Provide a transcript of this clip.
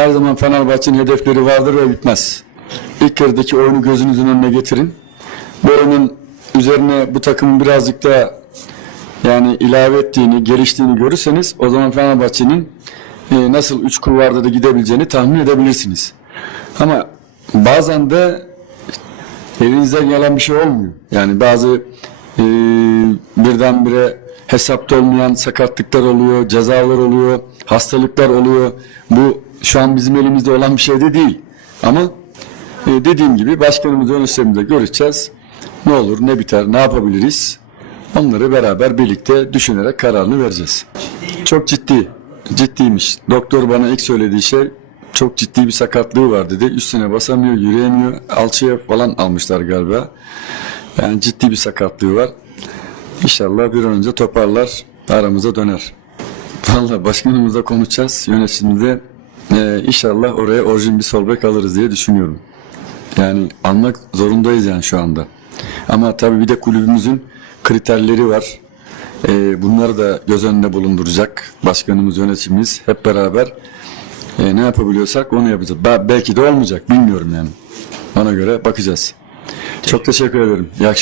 Her zaman Fenerbahçe'nin hedefleri vardır ve bitmez. İlk yarıdaki oyunu gözünüzün önüne getirin. Bu oyunun üzerine bu takımın birazcık da yani ilave ettiğini, geliştiğini görürseniz o zaman Fenerbahçe'nin e, nasıl üç kulvarda da gidebileceğini tahmin edebilirsiniz. Ama bazen de elinizden gelen bir şey olmuyor. Yani bazı e, birdenbire hesapta olmayan sakatlıklar oluyor, cezalar oluyor, hastalıklar oluyor. Bu şu an bizim elimizde olan bir şey de değil. Ama e, dediğim gibi başkanımız yöneticilerimizle görüşeceğiz. Ne olur, ne biter, ne yapabiliriz? Onları beraber birlikte düşünerek kararını vereceğiz. Çok ciddi, ciddiymiş. Doktor bana ilk söylediği şey çok ciddi bir sakatlığı var dedi. Üstüne basamıyor, yürüyemiyor. Alçıya falan almışlar galiba. Yani ciddi bir sakatlığı var. İnşallah bir an önce toparlar, aramıza döner. Vallahi başkanımızla konuşacağız, yönetimimizde e, inşallah oraya orijin bir sol bek alırız diye düşünüyorum. Yani almak zorundayız yani şu anda. Ama tabii bir de kulübümüzün kriterleri var. E, bunları da göz önünde bulunduracak başkanımız, yönetimimiz hep beraber e, ne yapabiliyorsak onu yapacağız. Ba- belki de olmayacak, bilmiyorum yani. Ona göre bakacağız. Çok teşekkür ederim. İyi akşamlar.